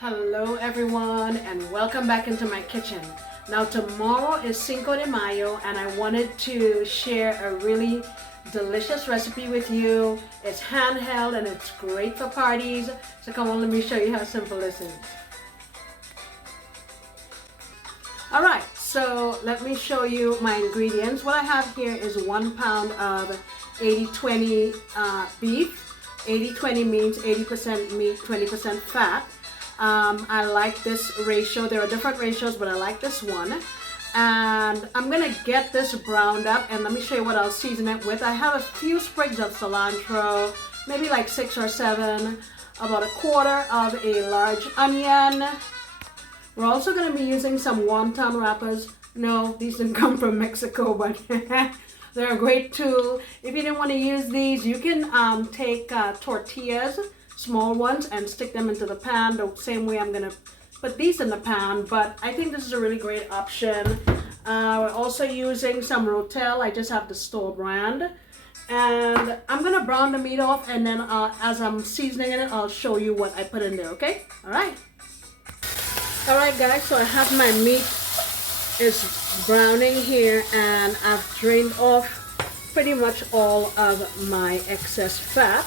Hello everyone and welcome back into my kitchen. Now tomorrow is Cinco de Mayo and I wanted to share a really delicious recipe with you. It's handheld and it's great for parties. So come on, let me show you how simple this is. Alright, so let me show you my ingredients. What I have here is 1 pound of 80-20 beef. 80-20 means 80% meat, 20% fat. I like this ratio. There are different ratios, but I like this one. And I'm gonna get this browned up, and let me show you what I'll season it with. I have a few sprigs of cilantro, maybe like 6 or 7, about 1/4 of a large onion. We're also gonna be using some wonton wrappers. No, these didn't come from Mexico, but they're a great tool. If you didn't want to use these, you can take tortillas, small ones, and stick them into the pan the same way I'm gonna put these in the pan, but I think this is a really great option. We're also using some rotel. I just have the store brand, and I'm gonna brown the meat off, and then as I'm seasoning it, I'll show you what I put in there. Okay, all right guys, so I have my meat is browning here, and I've drained off pretty much all of my excess fat.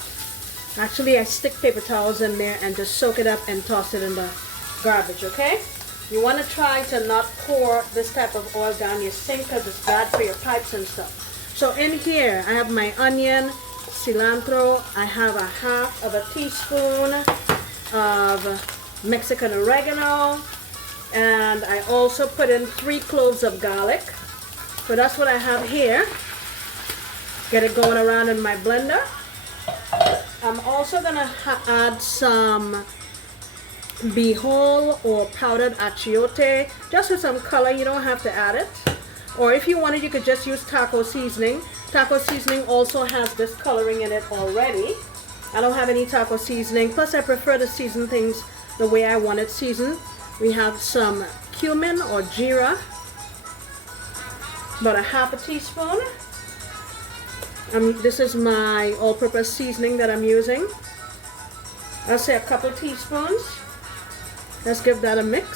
Actually, I stick paper towels in there and just soak it up and toss it in the garbage, okay? You want to try to not pour this type of oil down your sink because it's bad for your pipes and stuff. So in here, I have my onion, cilantro. I have 1/2 teaspoon of Mexican oregano. And I also put in 3 cloves of garlic. So that's what I have here. Get it going around in my blender. I'm also gonna add some bijol or powdered achiote, just for some color. You don't have to add it. Or if you wanted, you could just use taco seasoning. Taco seasoning also has this coloring in it already. I don't have any taco seasoning. Plus, I prefer to season things the way I want it seasoned. We have some cumin or jeera, about 1/2 teaspoon. This is my all-purpose seasoning that I'm using. I'll say a couple teaspoons. Let's give that a mix.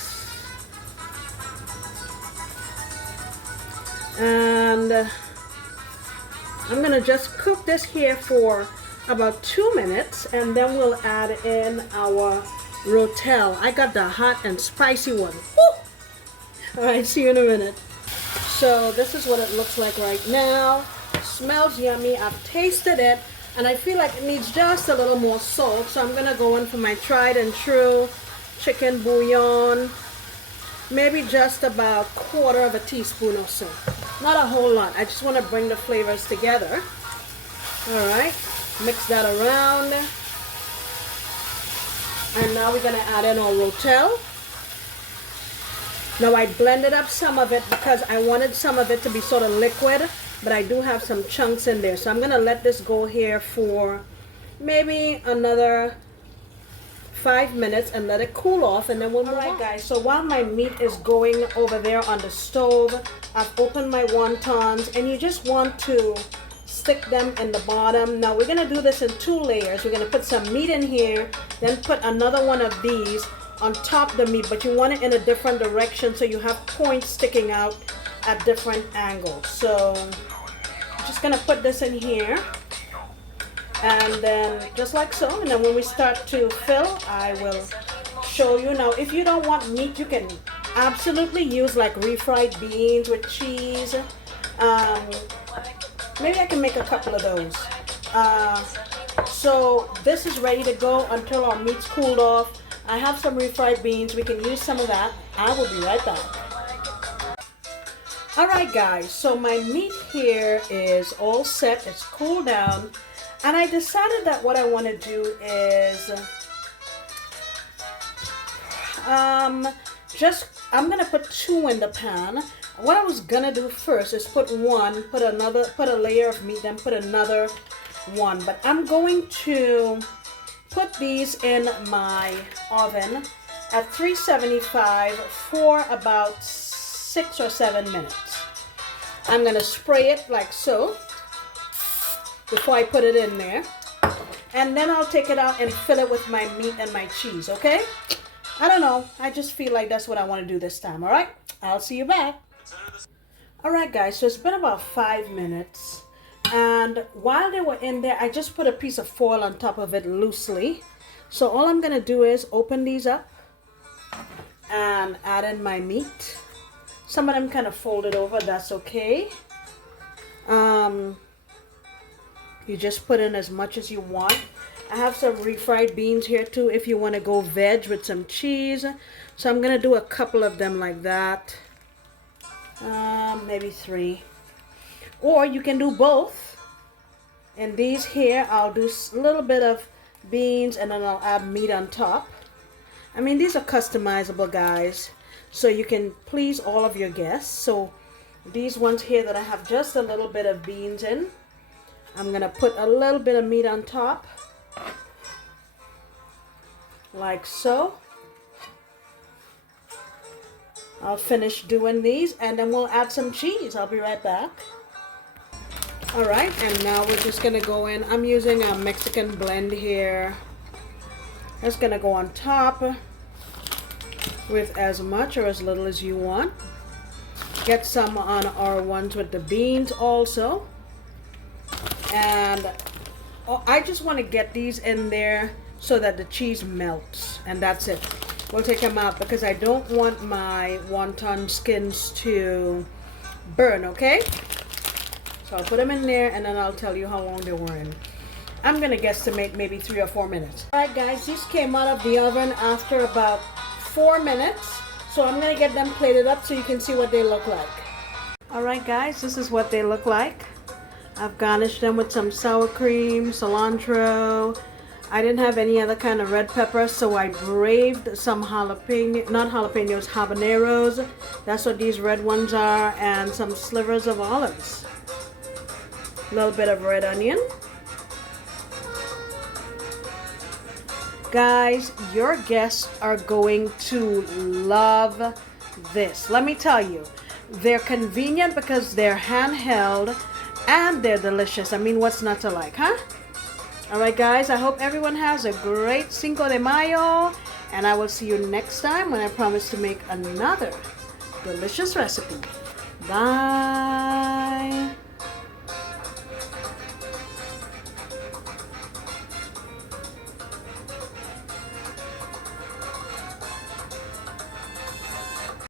And I'm gonna just cook this here for about 2 minutes, and then we'll add in our rotel. I got the hot and spicy one. Woo! All right, see you in a minute. So this is what it looks like right now. Smells yummy. I've tasted it, and I feel like it needs just a little more salt, so I'm gonna go in for my tried and true chicken bouillon. Maybe just about 1/4 teaspoon or so. Not a whole lot. I just want to bring the flavors together. All right, mix that around. And now we're gonna add in our rotel. Now I blended up some of it because I wanted some of it to be sort of liquid, but I do have some chunks in there. So I'm gonna let this go here for maybe another 5 minutes and let it cool off, and then we'll move on. Alright guys, so while my meat is going over there on the stove, I've opened my wontons, and you just want to stick them in the bottom. Now we're gonna do this in 2 layers. We're gonna put some meat in here, then put another one of these on top of the meat, but you want it in a different direction so you have points sticking out at different angles. So I'm just gonna put this in here, and then just like so, and then when we start to fill, I will show you. Now if you don't want meat, you can absolutely use like refried beans with cheese. Maybe I can make a couple of those. So this is ready to go until our meat's cooled off. I have some refried beans. We can use some of that. I will be right back. Alright guys, so my meat here is all set. It's cooled down. And I decided that what I want to do is I'm going to put 2 in the pan. What I was going to do first is put a layer of meat, then put another one. But I'm going to put these in my oven at 375 for about 6 or 7 minutes. I'm going to spray it like so before I put it in there. And then I'll take it out and fill it with my meat and my cheese, okay? I don't know. I just feel like that's what I want to do this time. All right. I'll see you back. All right, guys. So it's been about 5 minutes. And while they were in there, I just put a piece of foil on top of it loosely. So all I'm going to do is open these up and add in my meat. Some of them kind of folded over. That's okay. You just put in as much as you want. I have some refried beans here too if you want to go veg with some cheese. So I'm going to do a couple of them like that. Maybe 3. Or you can do both. And these here, I'll do a little bit of beans and then I'll add meat on top. I mean, these are customizable, guys. So you can please all of your guests. So these ones here that I have just a little bit of beans in, I'm going to put a little bit of meat on top. Like so. I'll finish doing these and then we'll add some cheese. I'll be right back. Alright, and now we're just going to go in. I'm using a Mexican blend here. That's going to go on top with as much or as little as you want. Get some on our ones with the beans also. And I just want to get these in there so that the cheese melts. And that's it. We'll take them out because I don't want my wonton skins to burn, okay? So I'll put them in there and then I'll tell you how long they were in. I'm going to guesstimate maybe 3 or 4 minutes. Alright guys, these came out of the oven after about 4 minutes. So I'm going to get them plated up so you can see what they look like. Alright guys, this is what they look like. I've garnished them with some sour cream, cilantro. I didn't have any other kind of red pepper, so I braved some habaneros. That's what these red ones are, and some slivers of olives. A little bit of red onion. Guys, your guests are going to love this. Let me tell you, they're convenient because they're handheld and they're delicious. I mean, what's not to like, huh? Alright guys, I hope everyone has a great Cinco de Mayo, and I will see you next time when I promise to make another delicious recipe. Bye.